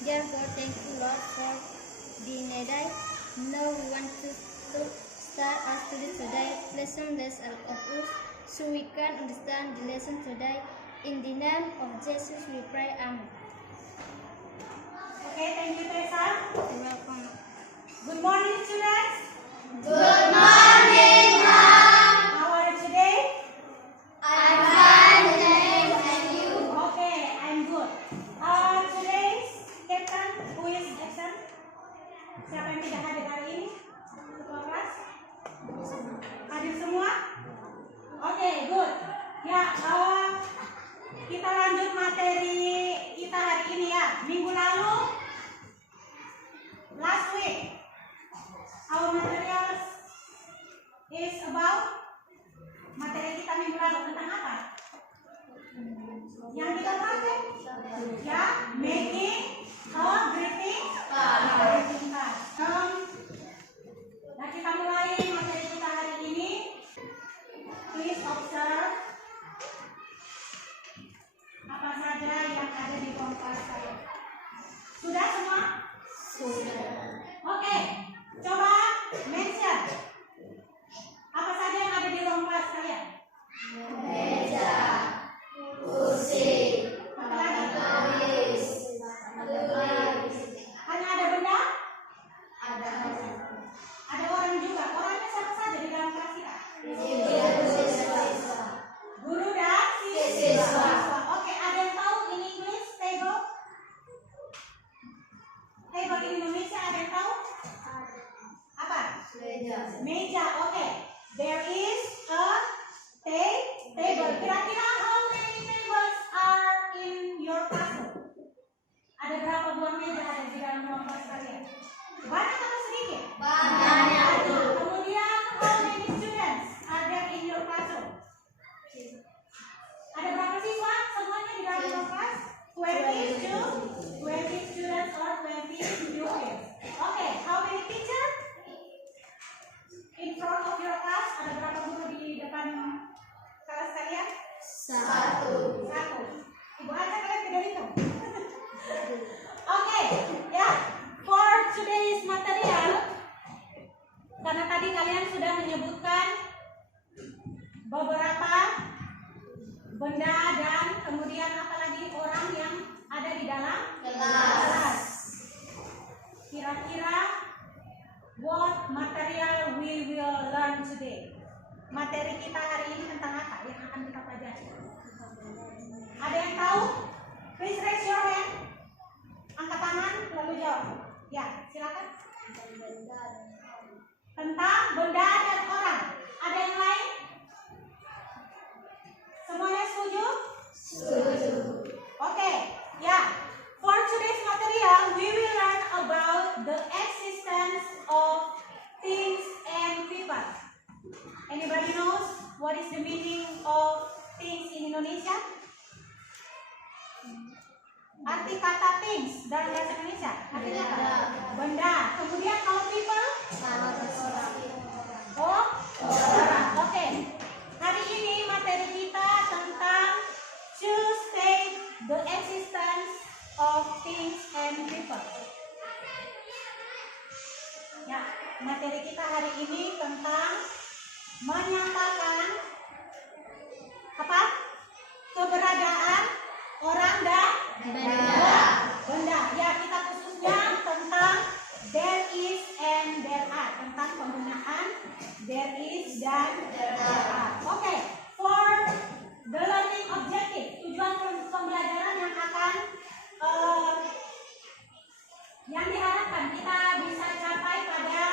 Therefore, thank you, Lord, for the day. Now we want to start our study today. Lesson of us, so we can understand the lesson today. In the name of Jesus, we pray. Amen. Okay, thank you, Teresa. You're welcome. Good morning, students. Good morning, Mom. How are you today? I'm fine, thanks. And you? Okay, I'm good. Today's captain, who is absent? Siapa yang tidak hadir hari ini? Ketua kelas? Hadir semua? Okay, good. Ya, kita lanjut materi kita hari ini ya. Minggu lalu, last week, our materials is about materi kita minggu lalu tentang apa? Yang kita pakai? Ya, making a greeting card. Nah, kita mulai materi kita hari ini. Please observe apa saja yang ada di ruang kelas saya. Sudah semua? Sudah. Oke, coba mention apa saja yang ada di ruang kelas kalian. Meja, kursi, Apa lagi? tulis, Hanya ada benda? ada Ada orang juga. Orangnya siapa saja di dalam kelas kita? siswa. Guru dan Siswa. Oke, ada yang tahu in English table? Table in Indonesia ada yang tahu? Apa? Meja. Oke. There is a table. Kira-kira how many tables are in your classroom? Ada berapa buah meja ada di dalam ruang kelas kalian? Banyak atau sedikit? Banyak. Kemudian how many students are there in your classroom? Ada berapa siswa semuanya di dalam ruang kelas? 20 students or 20 pupils. Okay, how many teachers? In front of your class, ada berapa guru di depan kelas kalian? Satu. Ibu Aja kalian tidak hitung? Okay, ya. For today's material, karena tadi kalian sudah menyebutkan beberapa benda dan kemudian apalagi orang yang ada di dalam kelas. Kira-kira what material we will learn today? Materi kita hari ini tentang apa yang akan kita pelajari? Ada yang tahu? Please raise your hand. Angkat tangan lalu jawab. Ya, silakan. Tentang benda dan orang. Ada yang lain? Semuanya setuju? Setuju. Okay, yeah. For today's material, we will learn about the existence of things and people. Anybody knows what is the meaning of things in Indonesia? Arti kata things dalam bahasa Indonesia artinya apa? Benda. Kemudian kalau people? Oh, orang. Oke. Hari ini materi kita tentang to state the existence of things and people. Ya, materi kita hari ini tentang menyatakan apa? Keberadaan orang dan benda. Ya, kita khususnya tentang there is and there are, tentang penggunaan there is dan there are. Oke, for the learning objective, tujuan pembelajaran yang akan yang diharapkan kita bisa capai pada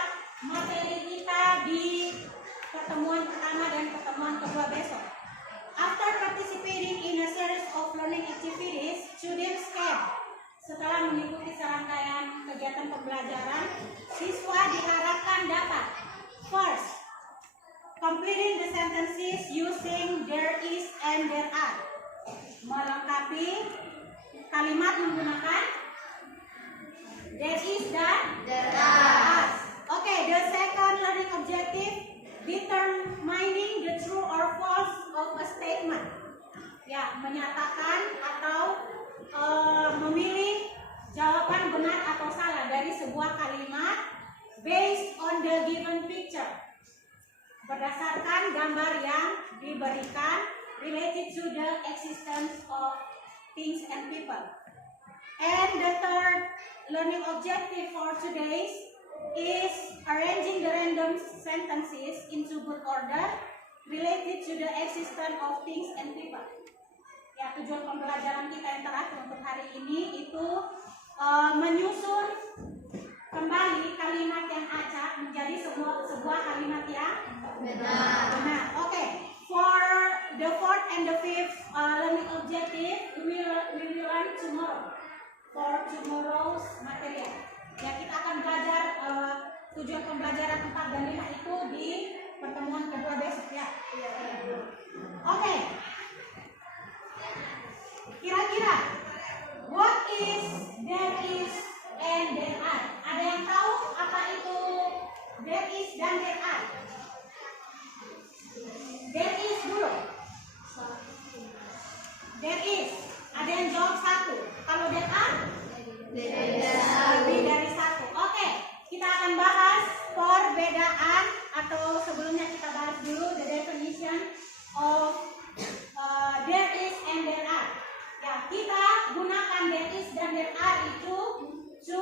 materi kita di pertemuan pertama dan pertemuan kedua besok. After participating in a series of learning activities, students can, setelah mengikuti serangkaian kegiatan pembelajaran, siswa diharapkan dapat first, completing the sentences using there is and there are, melengkapi kalimat menggunakan there is dan There are. Okay, the second learning objective, determining the true or false of a statement. Ya, menyatakan atau memilih jawaban berdasarkan gambar yang diberikan related to the existence of things and people. And the third learning objective for today is arranging the random sentences into good order related to the existence of things and people. Ya, tujuan pembelajaran kita yang terakhir untuk hari ini itu menyusun kembali kalimat yang acak menjadi sebuah kalimat yang benar. Oke. For the fourth and the fifth learning objective, we will learn tomorrow. For tomorrow's material. Ya, kita akan belajar tujuan pembelajaran 4 dan 5 itu di pertemuan kedua besok ya. Oke. Kira-kira what is, there is, and there are? Ada yang tahu apa itu there is dan there are? There is dulu. There is. Ada yang jawab 1. Kalau there are? Lebih dari 1. Oke, kita akan bahas perbedaan atau sebelumnya kita bahas dulu the definition of there is and there are. Ya, kita gunakan there is dan there are itu to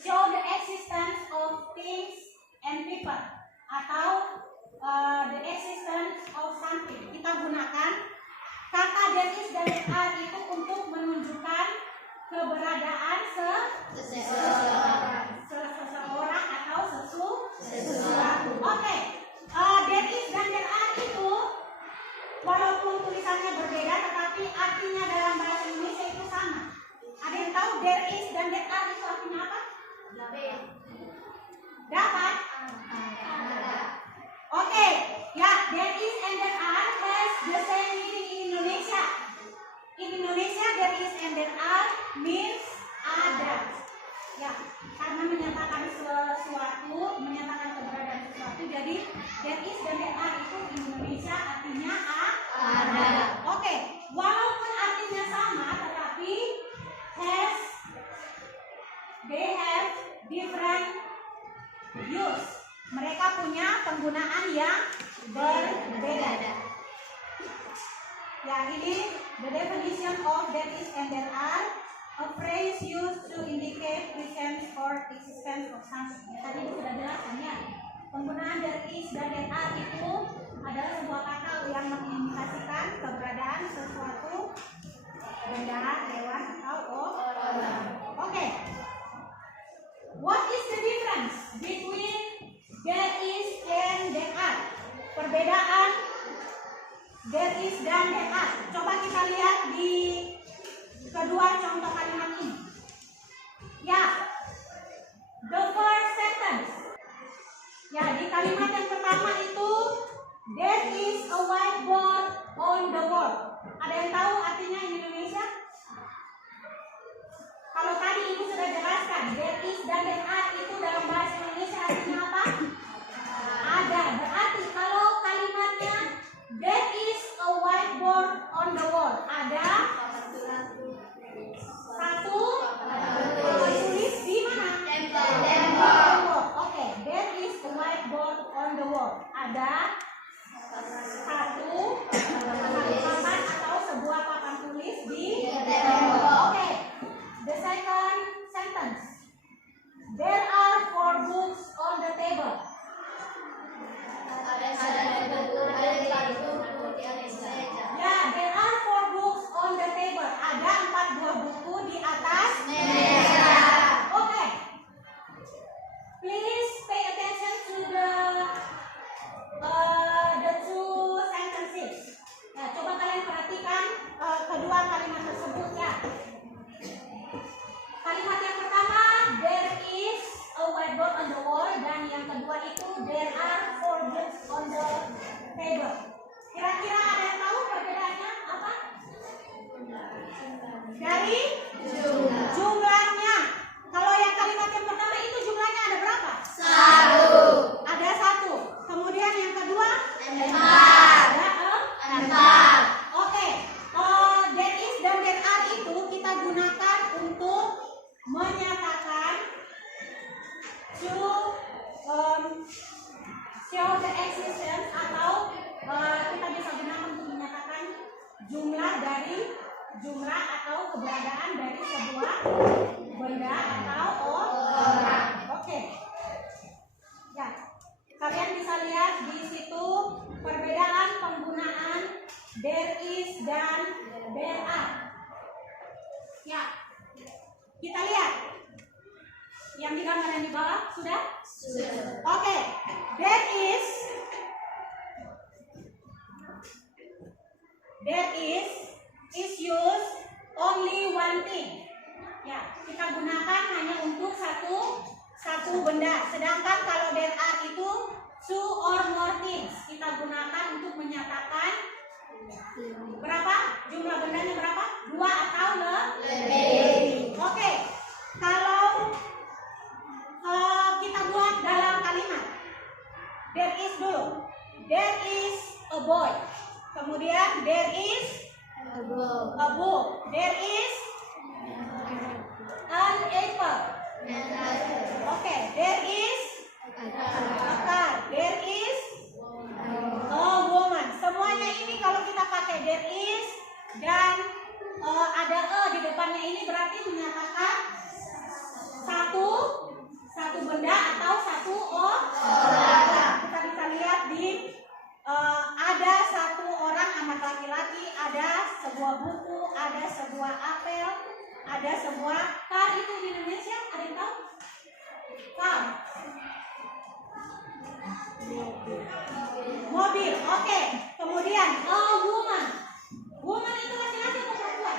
show the existence of things and people atau the existence of something. Kita gunakan kata there is dan there are itu untuk menunjukkan keberadaan seseorang atau sesuatu. Oke. There is dan there are itu walaupun tulisannya berbeda tetapi artinya dalam bahasa Indonesia itu sama. Ada yang tahu there is dan there are itu artinya apa? Dapat? Oke. Ya, there is and there are has the same meaning in Indonesia. In Indonesia there is and there are means ada. Ya, karena menyatakan sesuatu, menyatakan keberadaan sesuatu, jadi there is dan there are itu di Indonesia artinya ada. Oke, walaupun artinya sama, tetapi they have different use. Mereka punya penggunaan yang berbeda. Ya, ini the definition of there is and there are, a phrase used to indicate presence or existence of something. Ya, tadi sudah jelaskan ya. Penggunaan there is dan there are itu adalah sebuah kata yang mengindikasikan keberadaan sesuatu benda, hewan atau orang. Oke. What is the difference between there is and there are? Perbedaan there is dan there are. Coba kita lihat di kedua contoh kalimat ini. Ya, the first sentence. Ya, di kalimat yang pertama itu there is a whiteboard on the wall. Ada yang tahu artinya in Indonesia? Kalau tadi ibu sudah jelaskan there is dan there are itu dalam bahasa Indonesia artinya apa? Ada. Berarti kalau kalimatnya there is a whiteboard on the wall, ada satu tulis di mana? Tembok. Oke, there is a whiteboard on the wall. Ada satu papan atau sebuah papan tulis di tembok. Oke. The second sentence. There are 4 books on the table. Ya, there are 4 books on the table. Ada 4 buah buku di atas meja. Oke. Please pay attention to the two sentences. Ya, coba kalian perhatikan kedua kalimat tersebut ya. Kalimat yang pertama there is a whiteboard on the wall dan yang kedua itu there are 4 books on the table. Kira-kira ada yang tahu perbedaannya apa? Dari jumlahnya. Kalau yang kalimat yang pertama itu jumlahnya ada berapa? 1. Ada 1. Kemudian yang kedua? 4. Ada 4. Oke. There is dan there are itu kita gunakan untuk menyatakan keberadaan dari sebuah benda atau orang. Oke. Ya, kalian bisa lihat di situ perbedaan penggunaan there is dan there are. Ya, kita lihat yang digambarkan di bawah sudah? Sudah. Oke, there is used only one thing. Ya, kita gunakan hanya untuk satu benda. Sedangkan kalau there are itu two or more things. Kita gunakan untuk menyatakan berapa? Jumlah bendanya berapa? 2 atau lebih. Oke. Kalau kita buat dalam kalimat. There is dulu. There is a boy. Kemudian there is a book. There is an apple. Okay, there is a car. There is a woman. Semuanya ini kalau kita pakai there is dan ada di depannya ini berarti menyatakan satu benda atau satu orang. Kita bisa lihat di ada satu orang anak laki-laki, ada sebuah buku, ada sebuah apel, ada sebuah car. Itu di Indonesia ada yang tahu? Car. Mobil. Oke. Kemudian a woman. Woman itu laki-laki atau perempuan?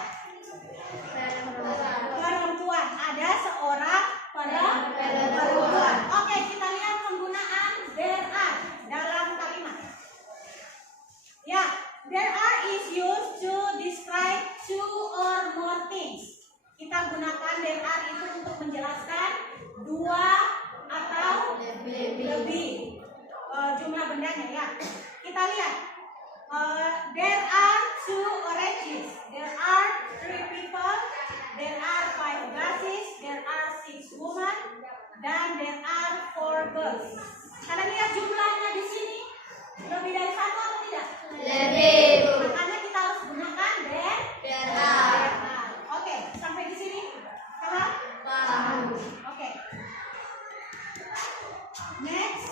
Perempuan. Ada seorang perempuan. Oke, kita lihat penggunaan there are dalam kalimat. Ya, there are is used to describe two or more things. Kita gunakan there are itu untuk menjelaskan 2 atau lebih jumlah bendanya ya. Kita lihat there are 2 oranges, there are 3 people, there are 5 glasses, there are 6 women, dan there are 4 girls. Kalian lihat jumlahnya di sini lebih dari 1 atau tidak? Lebih. Makanya kita harus gunakan there are. Oke, sampai di sini paham? Oke. Next.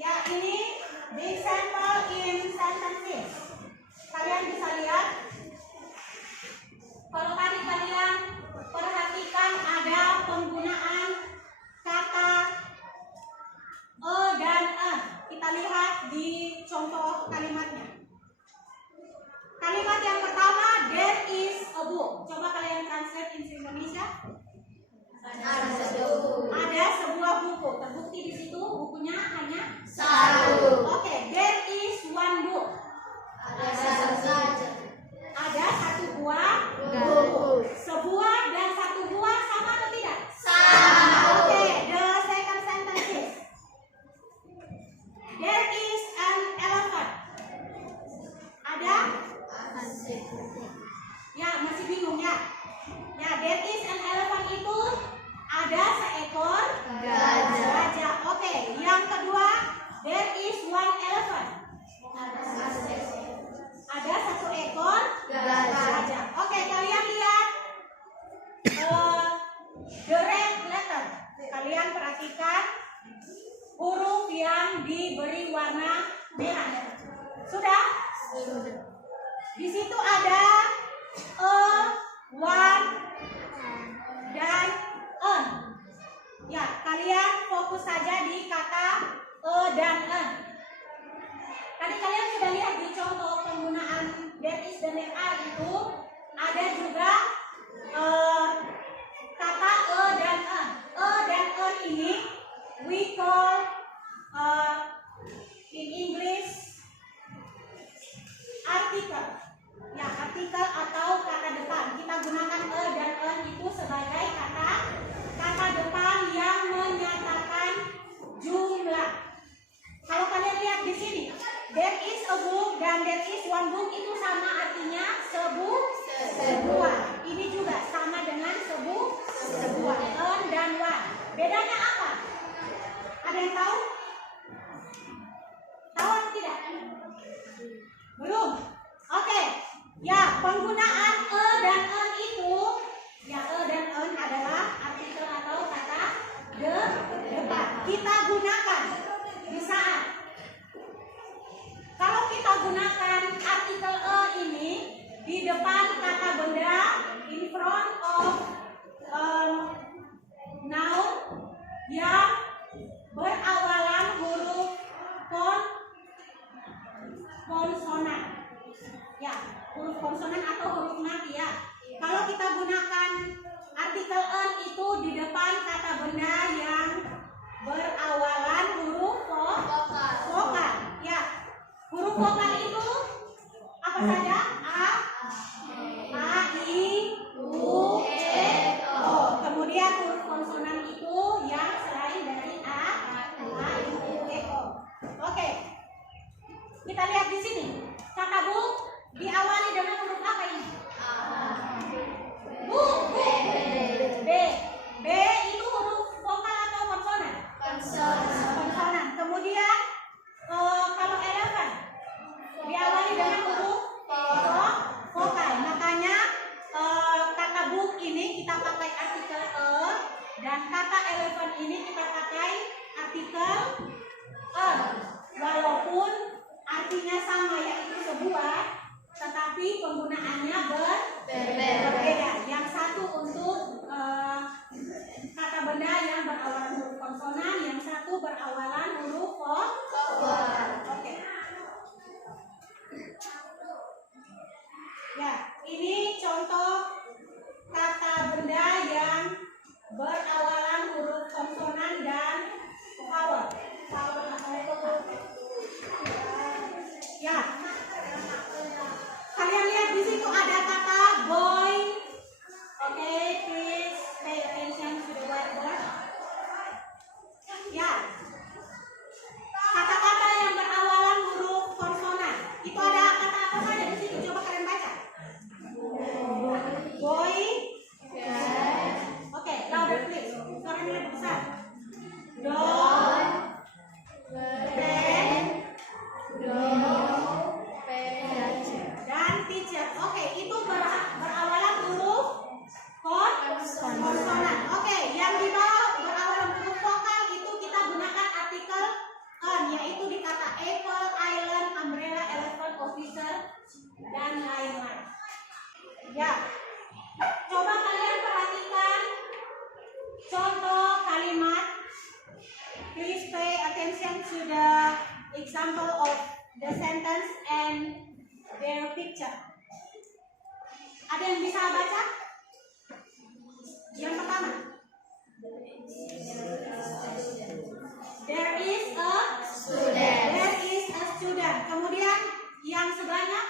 Ya, ini the example in sentences. Kalian bisa lihat. Kalau tadi kalian perhatikan ada penggunaan kata dan kita lihat di contoh kalimatnya. Kalimat yang pertama, there is a book. Coba kalian translate into Indonesia. Ada sebuah buku. Terbukti di situ bukunya hanya satu. Oke, there is one book. Ada satu buah buku. Sebuah dan satu buah sama atau tidak? Sama. Oke, the second sentence is there is an elephant. Ada? Ya, masih bingung ya? Ya, there is an elephant itu ada seekor gajah. Oke, yang kedua, there is one elephant. Ada satu ekor gajah. Oke, kalian lihat the red letter. Kalian perhatikan huruf yang diberi warna merah. Sudah? Di situ ada one, dan an. Ya, kalian fokus saja di kata dan an. Tadi kalian sudah lihat di contoh penggunaan there is dan there are itu ada juga kata dan an. Dan an ini we call in English artikel. Ya, artikel atau kata depan. Kita gunakan dan an itu sebagai kata depan yang menyatakan jumlah. Kalau kalian lihat di sini, there is a book dan there is one book itu sama artinya sebuah. Ini juga sama dengan sebuah. An dan one. Bedanya apa? Ada yang tahu? Tahu atau tidak? Belum. Oke. Ya, penggunaan dan an artikel on itu di depan kata benda yang berawalan huruf vokal. Ya, huruf vokal itu apa saja? A, I, U, E, O. Kemudian huruf konsonan itu yang selain dari A, I, U, E, O. Oke, kita lihat di sini. Kata bu diawali dengan huruf apa ini? Bu. B. B itu huruf vokal atau konsonan? Konsonan. Kemudian kalau elephant diawali dengan huruf vokal. Makanya kata book ini kita pakai artikel e, dan kata elephant ini kita pakai artikel e. Walaupun artinya sama, yaitu sebuah, tetapi penggunaannya berbeda. Yang satu untuk kata benda yang berawalan huruf konsonan, yang satu berawalan huruf vokal. Oke. Ya, ini contoh kata benda yang berawalan huruf konsonan dan vowel. Ya, kalian lihat di situ ada kata boy. Oke, please pay attention to the whiteboard. Ya, kata-kata yang berawalan huruf konsonan itu ada kata apa saja di situ? Coba kalian baca. Boy. Oke, louder please. Suaranya lebih besar. Dog. Pen. Dan teacher. Oke, itu berawalan huruf konsonan. Oke, yang di bawah berawalan huruf vokal itu kita gunakan artikel on, yaitu di kata apple, island, umbrella, elephant, officer, dan lain-lain. Ya, coba kalian perhatikan contoh kalimat. Please pay attention to the example of the sentence and their picture. Ada yang bisa baca? Yang pertama, there is a student. There is a student. Kemudian yang sebelahnya,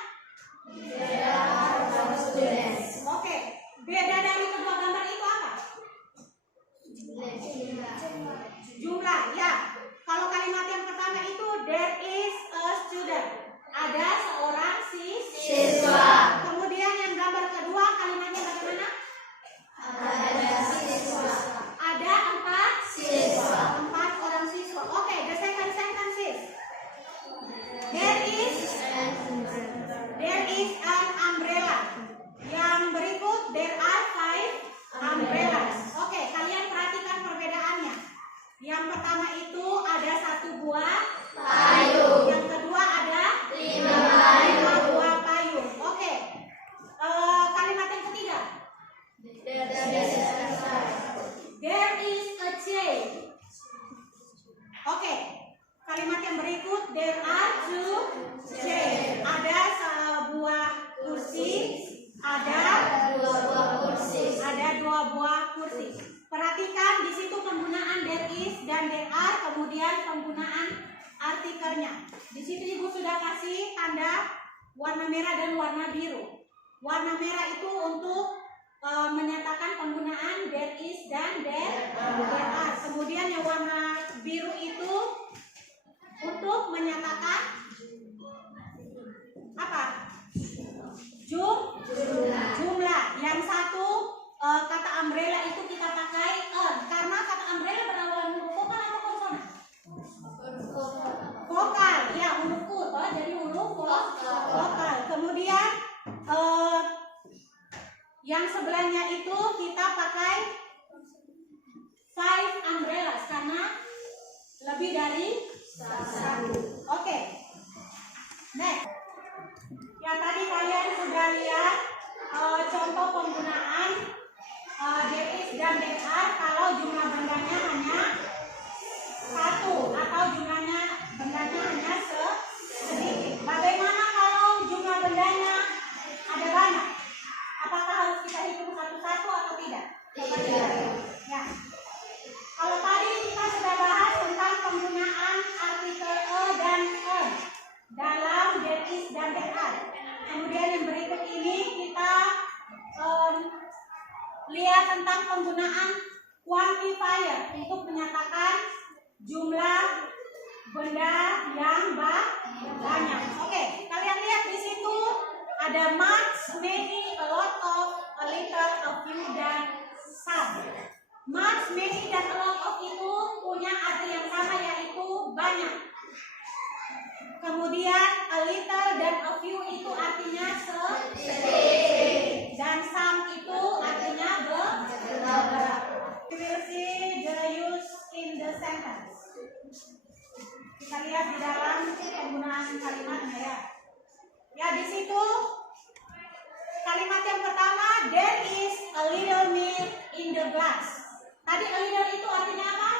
there are no students. Oke, beda dari kedua gambar itu apa? Jumlah. Ya, kalau kalimat yang pertama itu there is a student, ada seorang siswa. Kemudian yang gambar kedua kalimatnya bagaimana? Ada siswa. Ada 4 siswa. 4 orang siswa. Oke, the second sentence is there is an umbrella. Yang berikut there are 5 umbrellas. Oke, kalian perhatikan perbedaannya. Yang pertama itu ada 1 buah payung. Yang kedua ada 5 buah payung. Oke. Kalimat yang ketiga. There is a chair. Oke. Kalimat yang berikut there are 2 chairs. Ada sebuah kursi, ada 2 buah kursi. Perhatikan di situ penggunaan there is dan there are, kemudian penggunaan artikelnya. Di situ Ibu sudah kasih tanda warna merah dan warna biru. Warna merah itu untuk menyatakan penggunaan there is dan there are. Kemudian yang warna biru itu untuk menyatakan apa? Jumlah. Yang satu kata umbrella itu kita pakai on, karena kata umbrella berawalan huruf vokal atau konsonan? Vokal. Ya, huruf U, jadi huruf vokal. Kemudian yang sebelahnya itu kita pakai 5 umbrellas karena lebih dari 1. Oke. Next. Ya, tadi kalian sudah lihat contoh penggunaan there is dan there are kalau jumlah bendanya hanya 1 atau jumlahnya bendanya hanya sedikit. Bagaimana kalau jumlah bendanya ada banyak? Apakah harus kita hitung satu-satu atau tidak? Ya. Kalau tadi kita sudah bahas tentang penggunaan artikel e dan on dalam there is dan there are. Kemudian yang berikut ini kita lihat tentang penggunaan quantifier untuk menyatakan jumlah benda yang banyak. Oke, kalian lihat di situ ada much, many, a lot of, a little, a few, dan some. Much, many, dan a lot of itu punya arti yang sama, yaitu banyak. Kemudian a little dan a few itu artinya sedikit, dan some itu artinya beberapa. We will see the use in the sentence. Kita lihat di dalam penggunaan kalimatnya ya. Ya, di situ kalimat yang pertama, there is a little milk in the glass. Tadi a little itu artinya apa?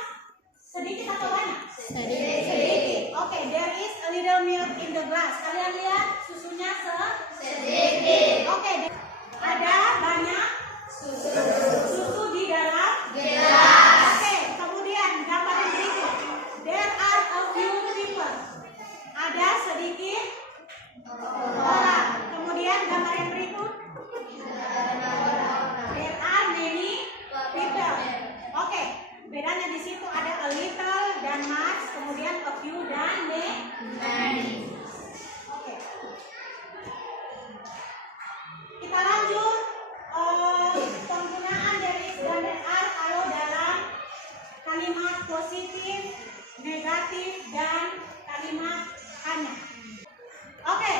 Sedikit atau banyak? Sedikit. Oke, there is a little milk in the glass. Kalian lihat susunya sedikit. Oke, ada banyak susu di dalam gelas. Oke, kemudian gambar yang berikut. There are a few people. Ada sedikit orang. Kemudian gambar yang berikut. There are many people. Oke, bedanya di situ ada a little dan much, kemudian a few dan many. Oke. Kita lanjut penggunaan there is dan there are kalau dalam kalimat positif, negatif, dan kalimat hanya. Oke,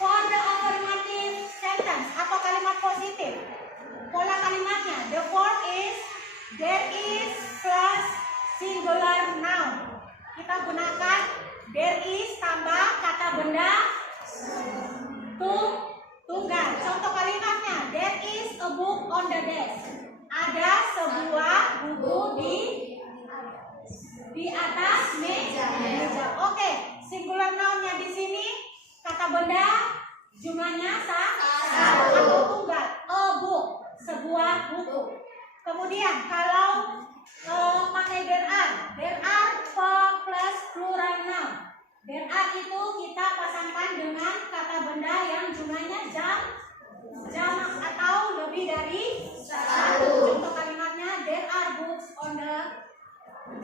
for the affirmative sentence atau kalimat positif, pola kalimatnya, the form is there is plus singular noun. Kita gunakan there is tambah kata benda tunggal. Contoh kalimatnya, there is a book on the desk. Ada sebuah buku di atas meja. Oke, singular noun-nya di sini kata benda jumlahnya satu atau tunggal. A book, sebuah buku. Kemudian kalau pakai there are plus plural noun. There are itu kita pasangkan dengan kata benda yang jumlahnya jamak atau lebih dari satu. Contoh kalimatnya, there are books on the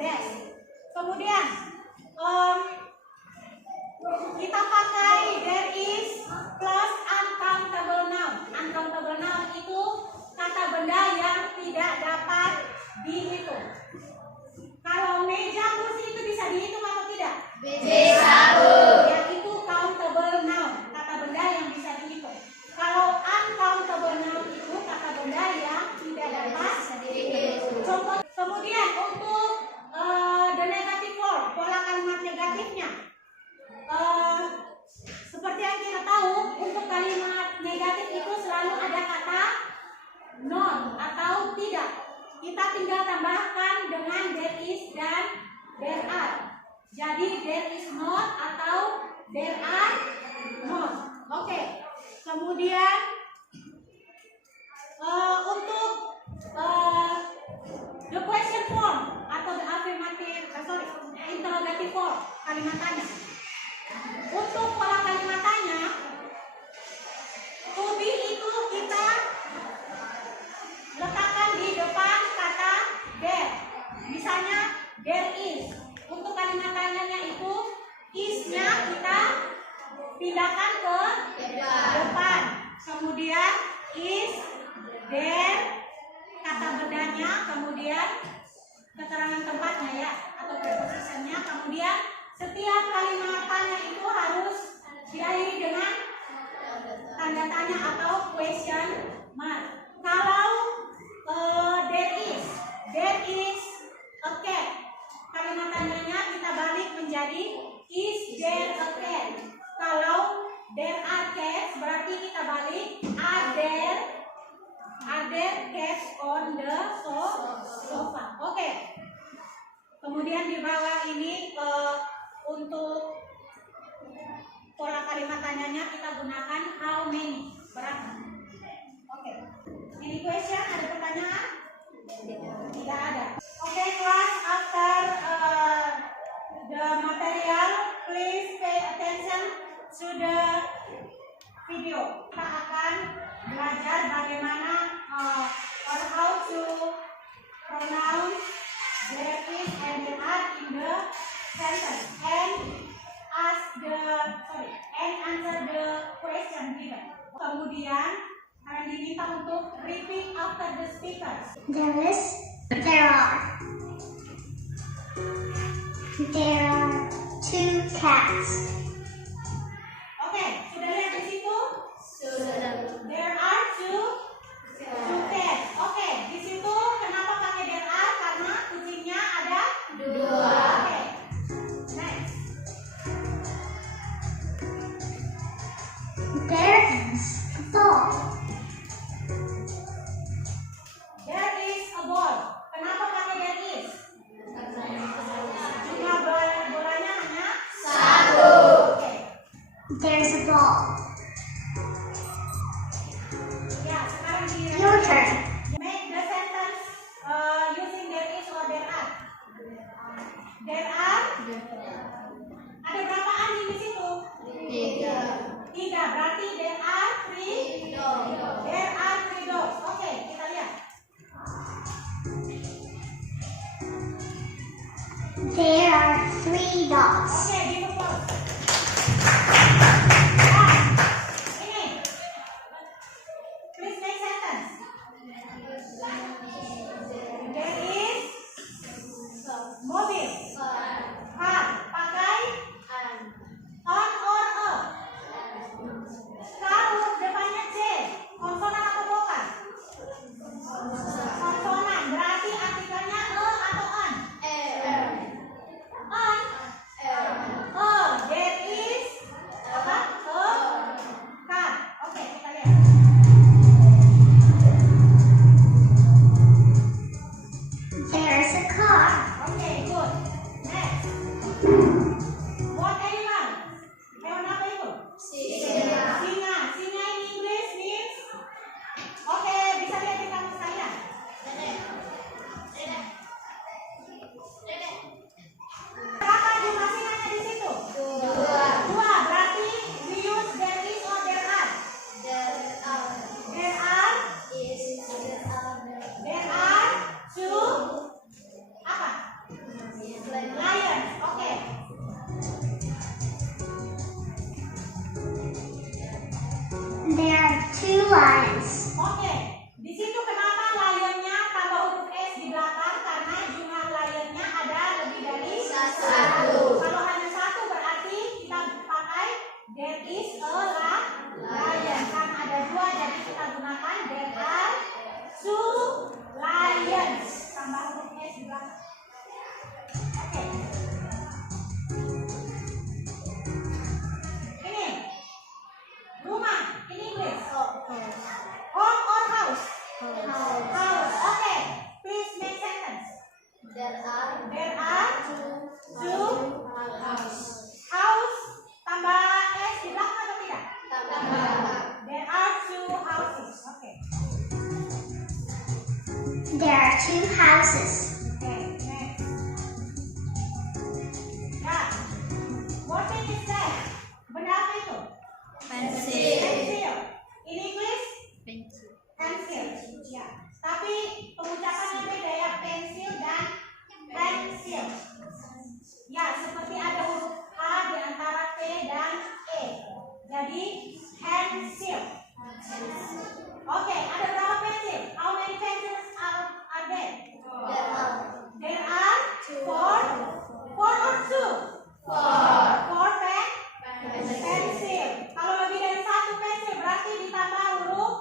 desk. Kemudian kita pakai there is plus uncountable noun. Uncountable noun itu kata benda yang tidak dapat dihitung. Kalau meja kursi itu bisa dihitung atau tidak? Bisa, Bu. Ya, itu countable noun, kata benda yang bisa dihitung. Kalau uncountable noun itu kata benda yang tidak dapat dihitung. Contoh. Kemudian untuk the negative form, pola kalimat negatifnya. Seperti yang kita tahu, untuk kalimat negatif itu selalu ada kata non atau tidak. Kita tinggal tambahkan dengan there is dan there are. Jadi there is not atau there are not. Oke. Kemudian untuk the question form atau the affirmative, interrogative form, kalimat tanya. Untuk pola kalimat tanya, to be itu kita letakkan di depan kata there. Misalnya there is. Untuk kalimat tanyanya itu is-nya kita pindahkan ke depan. Kemudian is there kata bendanya, kemudian keterangan tempatnya ya atau prepositionnya. Kemudian setiap kalimat tanya itu harus diakhiri dengan tanda tanya atau question mark. Kalau there is a cat, kalimat tanyanya kita balik menjadi is there a cat. Kalau there are cats berarti kita balik are there cats on the sofa. Oke. Kemudian di bawah ini untuk pola kalimat tanyanya kita gunakan how many, berapa. Oke. Any question? Ada pertanyaan? speakers. There are two cats. Oke, sudah lihat di situ? Sudah. There are two cats. Oke, di situ kenapa pakai there are? Karena kucingnya ada dua. Oke, next. There is a ball. There is a ball. Kenapa pakai there is? Jumlah bolanya hanya satu. Oke. There's a ball. Ya, sekarang Your turn. make the sentence using there is or there are. There are. Ada berapa ani di situ? Tiga. Berarti there are three. There are three dogs. Oke, kita lihat. There are three dogs. Oke, give a pause. Ini. Please make sentence. There is mobil. Car. Pakai on or a. Car huruf depannya C. Konsonan atau bukan? Konsonan. Berarti artikelnya e atau an? On. There is apa? A car. Oke, kita lihat. There's a car. Oke, good. Next. What animal? Hewan apa itu? Singa. Singa in English means? Oke, bisa lihat di kamus kalian. Berapa jumlah singanya di situ? Dua. Berarti we use there is or there are? There are two apa? Lions. Oke. There are two lions. Oke. Di situ kenapa lionnya tambah huruf S di belakang? Karena jumlah lionnya ada lebih dari satu. Kalau hanya satu berarti kita pakai there is a lion. Karena ada dua jadi kita gunakan there are two lions. Tambah huruf S di belakang. Oke. Ini rumah in English. Home or house? House. Oke. Please make sentence. There are There are two house tambah S di belakang atau tidak? There are two houses. Oke. There are two houses. Oke, next. Ya. What thing is that? Benda apa itu? Pencil. In English? Pencil. Ya. Tapi pengucapannya beda ya, pensil dan pencil. Ya, seperti ada huruf H di antara T dan E. Jadi pencil. Oke, ada berapa pensil? How many pencils are there? There are four or two? Four pensil. Kalau lebih dari satu pensil berarti ditambah huruf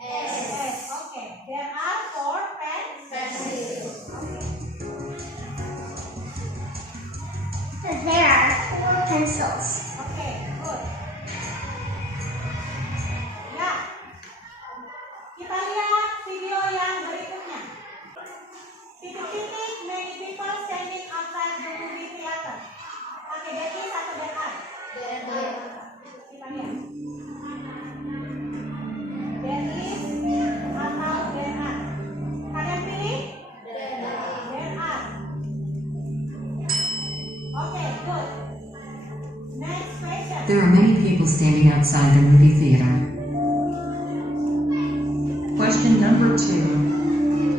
S. Oke, there are four pencils. There are four pencils. Oke, good. Ya, kita lihat video yang berikutnya. Titik-titik, many people standing outside the movie theater. Pakai there is atau there are? Kita lihat. There is atau there are? Kalian pilih? There are. Oke, good. Next question. There are many people standing outside the movie theater. Question number 2.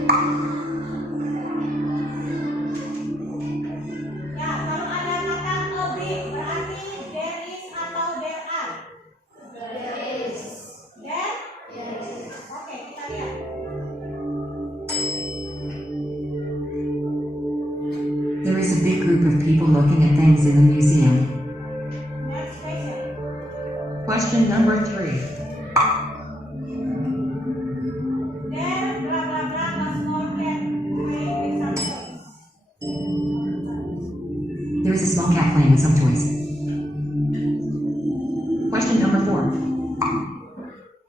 Ya, kalau ada kata a big berarti there is atau there are? There? Oke, kita lihat. There is a big group of people looking at things in the museum. Next question. Question number 3. There, blah blah blah, a small cat playing with some toys. There is a small cat playing with some toys. Question number 4.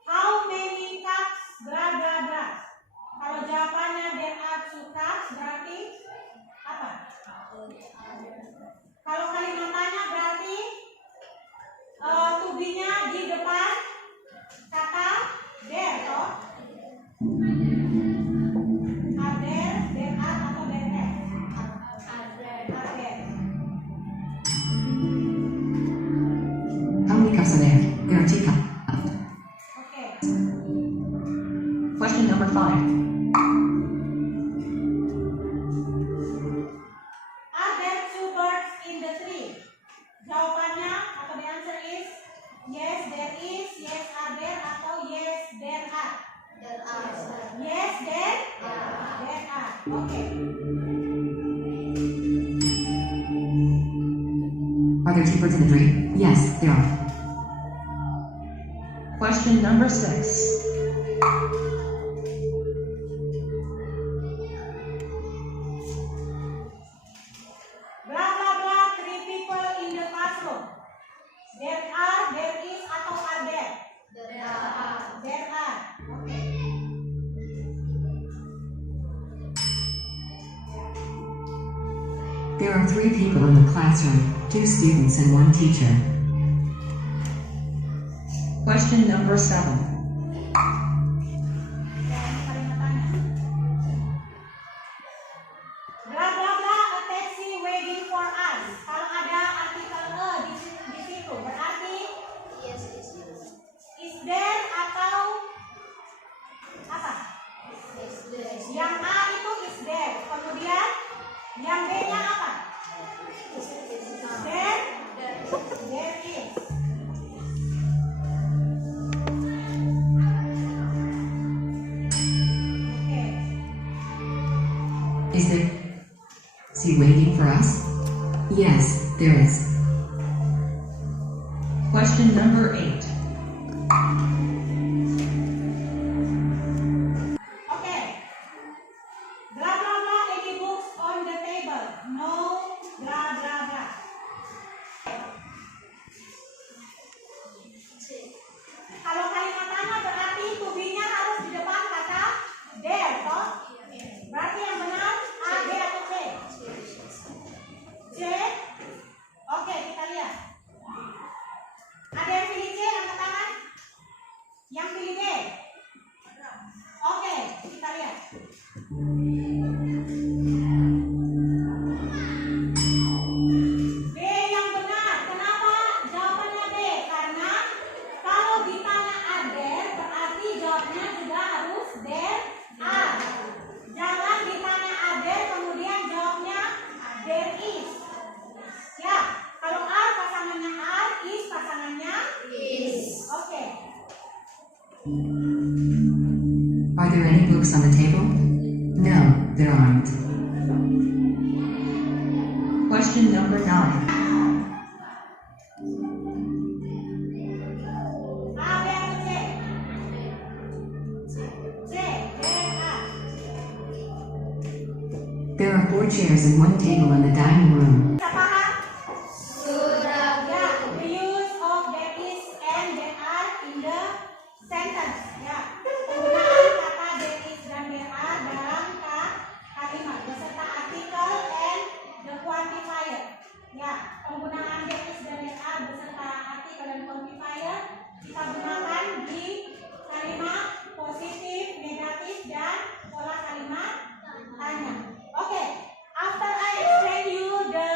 How many cats? Blah blah blah. Kalau jawabannya there are 2 cats berarti apa? Kalau kalimatnya berarti to be-nya di depan kata there toh? Are there are atau there have? Are there. How many cups are there? There are 2 cups. Oke. Question number 5. Are there 2 birds in the tree? Jawabannya atau the answer is yes there is, yes are there atau yes there are. Yes there are. Oke. Are there 2 birds in the tree? Yes, there are. Question number 6. Blah blah blah 3 people in the classroom. There are, there is atau are there? There are. Oke. There are 3 people in the classroom, 2 students and 1 teacher. Question number 7. Dan kalimatnya. Blah blah blah a taxi waiting for us. Kalau ada artikel di situ berarti is there atau apa? Yang A itu is there. Kemudian yang B-nya apa? There is. Oke. Is he waiting for us? Yes, there is. Question number 8. Oke. Blah blah blah any books on the table. No blah blah blah. Kalau kalimatnya berarti to be-nya harus di depan kata there toh? Berarti yang benar A, B atau C? C. Oke, kita lihat. Ada yang pilih C, angkat tangan. Yang pilih B. Oke, kita lihat. B yang benar. Kenapa jawabannya B? Karena kalau ditanya are there, berarti jawabnya juga harus there are. Jangan ditanya are there, kemudian jawabnya there is. Ya, kalau are pasangannya are, is pasangannya is. Oke. Are there any books on the table? No, there aren't. Question number 9. A, B atau C? C, there are. There are 4 chairs and 1 table in the dining room. Bisa paham? Ya, the use of there is and there are in the sentence. Ya, penggunaan kata there is dan there are dalam kalimat beserta artikel and the quantifier. Ya, penggunaan there is dan there are beserta artikel dan quantifier kita gunakan di kalimat positif, negatif, dan pola kalimat tanya. Oke, after I explain you the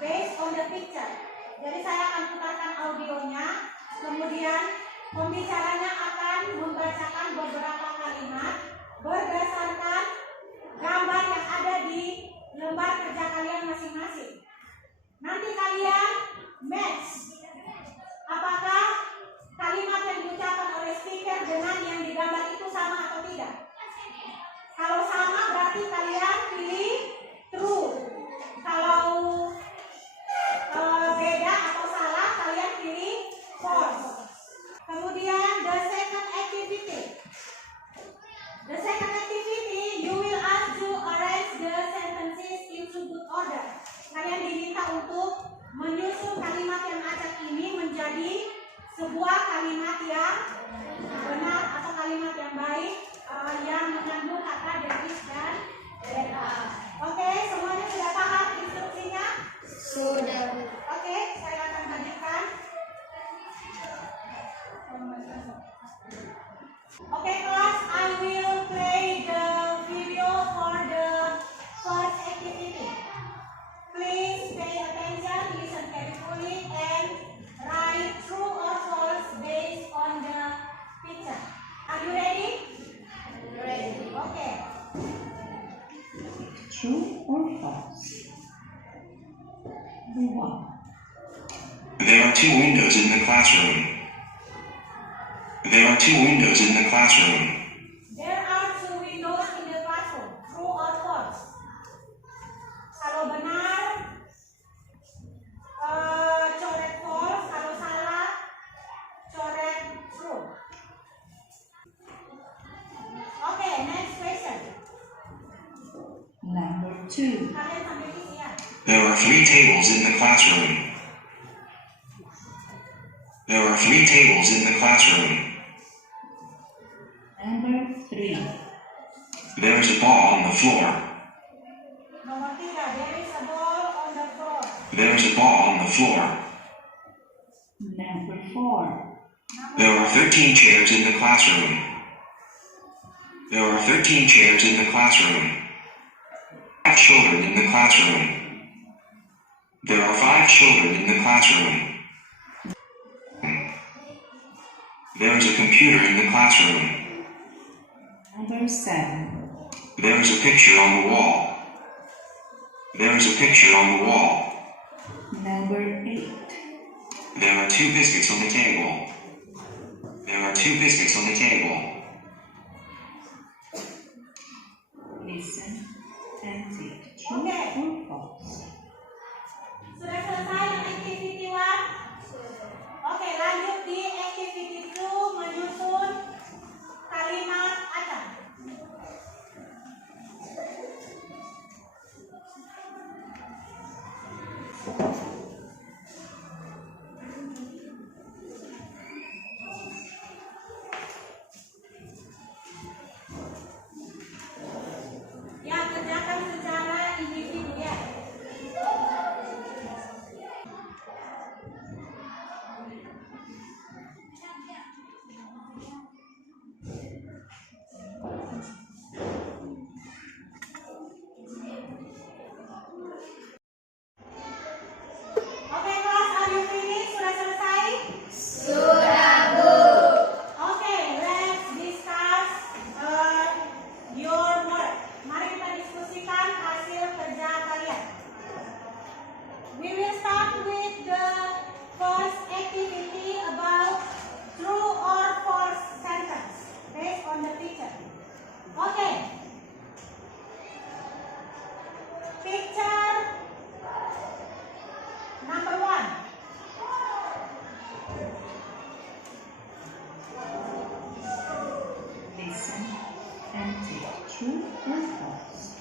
based on the picture. Jadi saya akan putarkan audionya, kemudian pembicaranya akan membacakan beberapa kalimat berdasarkan gambar yang ada di lembar kerja kalian masing-masing. Nanti kalian match apakah kalimat yang diucapkan oleh speaker dengan yang digambar itu sama atau tidak. Kalau sama berarti kalian pilih true. Kalau beda atau salah kalian pilih false. Kemudian the second activity. The second activity you will ask to arrange the sentences into good order. Kalian diminta untuk menyusun kalimat yang acak ini menjadi sebuah kalimat yang benar atau kalimat yang baik yang mengandung kata there is dan there are. Oke, semuanya sudah paham instruksinya? Sudah, Bu. Oke, saya akan hadirkan. Oke, kelas, I will play the video for the first activity. Please pay attention, listen carefully, and write true or false based on the picture. Are you ready? Ready. Okay. True or false? Number 1. There are two windows in the classroom. There are two windows in the classroom. There are two windows in the classroom. True or false? Kalau benar, coret false. Kalau salah, coret true. Okay, next question. Number 2. Kalian sambil isi ya. There are three tables in the classroom. There are three tables in the classroom. Number 3. There is a ball on the floor. Nomor 3, there is a ball on the floor. There is a ball on the floor. Number 4. There are 13 chairs in the classroom. There are 13 chairs in the classroom. 5 children in the classroom. There are 5 children in the classroom. There is a computer in the classroom. Number 7. There is a picture on the wall. There is a picture on the wall. Number 8. There are 2 biscuits on the table. There are 2 biscuits on the table. Listen and take true Okay. or false. Sudah selesai yang activity 1? Oke, lanjut di activity 2 menyusun kalimat acak. Ya, kerjakan secara individu ya. Oke, kelas, are you finished? Sudah selesai? Sudah, Bu. Oke, let's discuss your work. Mari kita diskusikan hasil kerja kalian. We will start with the first activity about true or false sentence based on the picture. Okay. Picture number 1. Listen and take true or false.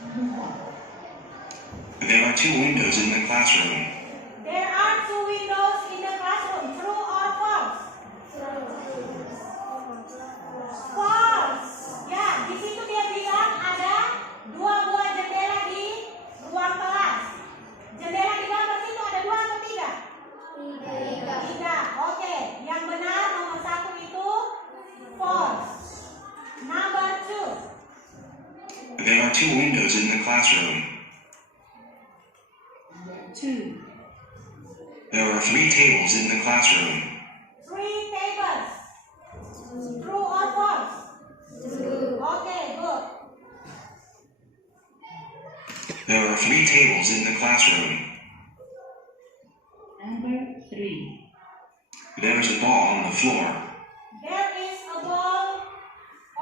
Number 1. There are 2 windows in the classroom. There are 2 windows in the classroom. True or false? False. Ya, di situ dia bilang ada 2 buah jendela di ruang kelas. Jendela di gambar situ ada 2 atau 3? 3. Oke, yang benar nomor 1 itu false. Number 2. There are 2 windows in the classroom. 2. There are 3 tables in the classroom. 3 tables. True or false? True. Okay, good. There are 3 tables in the classroom. Number 3. There is a ball on the floor. There is a ball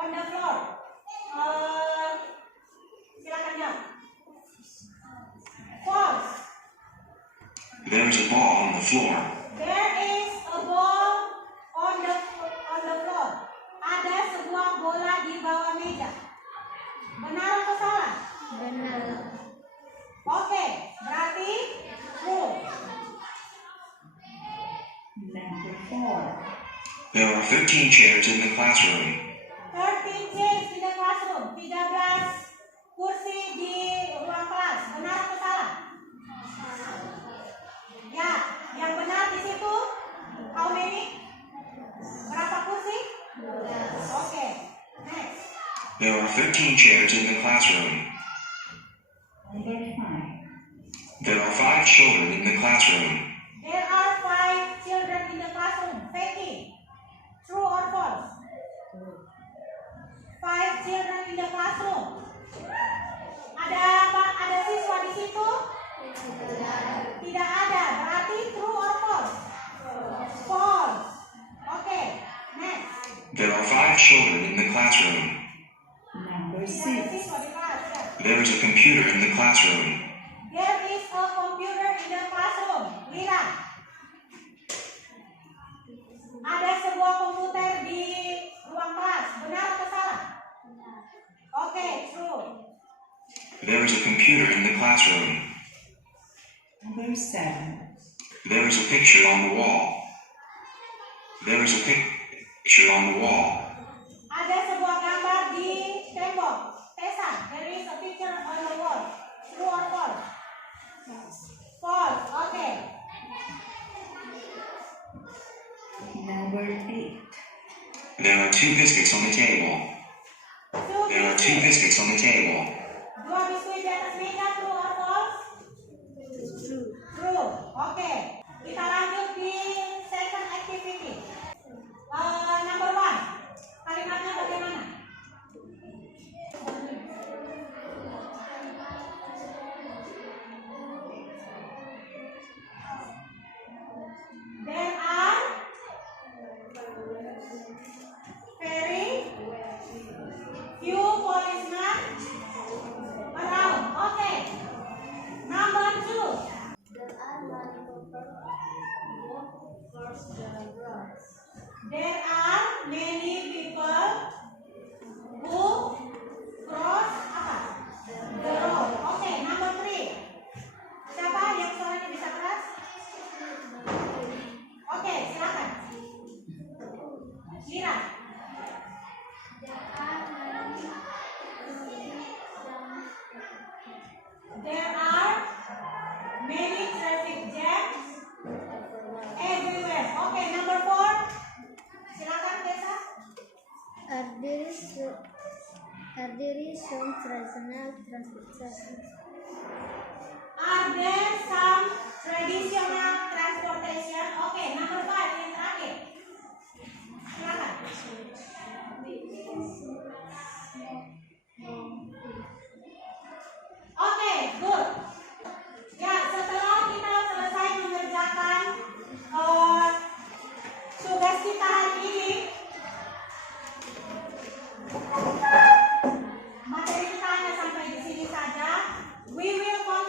on the floor. Silakan jawab. False. There is a ball on the floor. There is a ball on the floor. Ada sebuah bola di bawah meja. Benar atau salah? Benar. Oke, berarti true. Number 4. There are 13 chairs in the classroom. 13 chairs in the classroom. 13 kursi di ruang kelas. Benar atau salah? Ya, yang benar di situ how many? Berapa kursi? Oke, next. There are 13 chairs in the classroom. Number 5. There are 5 children in the classroom. There are 5 children in the classroom. Becky, true or false? 5 children in the classroom. Ada apa? Ada siswa di situ? Tidak ada. Berarti true or false? False. Oke, next. There are 5 children in the classroom. Number Tidak ada 6. siswa di kelas. Ya. There is a computer in the classroom. There is a computer in the classroom. Lira. Ada sebuah komputer di ruang kelas. Benar atau salah? Oke, true. There is a computer in the classroom. Number 7. There is a picture on the wall. There is a picture on the wall. Ada sebuah gambar di tembok. Tessa, there is a picture on the wall. True or false? False. Okay. Number 8. There are 2 biscuits on the table. There are 2 biscuits on the table. Dua biskuit di atas meja. True or false? True. Oke. Kita lanjut di second activity. Number 1. Kalimatnya bagaimana? There are very few policemen around. Okay. Number 2. There are many people walk across the road. There are many people who cross apa? The road. Okay, number 3. Siapa yang suaranya bisa keras? Oke, silakan. Lira. There are many There are many traffic jams everywhere. Okay, number 4. Silakan, Tessa. Are there some traditional transportation? Are there some traditional transportation? Okay, number 5 yang terakhir. Silakan. Oke, good. Ya, setelah kita selesai mengerjakan tugas kita hari ini, materi kita hanya sampai di sini saja. We will continue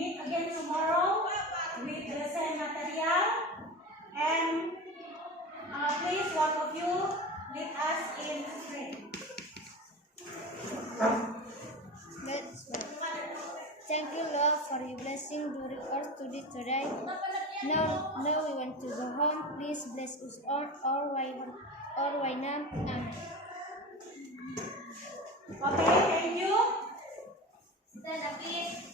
meet again tomorrow with the same material. And please, one of you lead us in prayer. Let's pray. Thank you, Lord, for your blessing during our study today. Now we want to go home. Please bless us all way now. Amen. Okay, thank you. Stand up, please.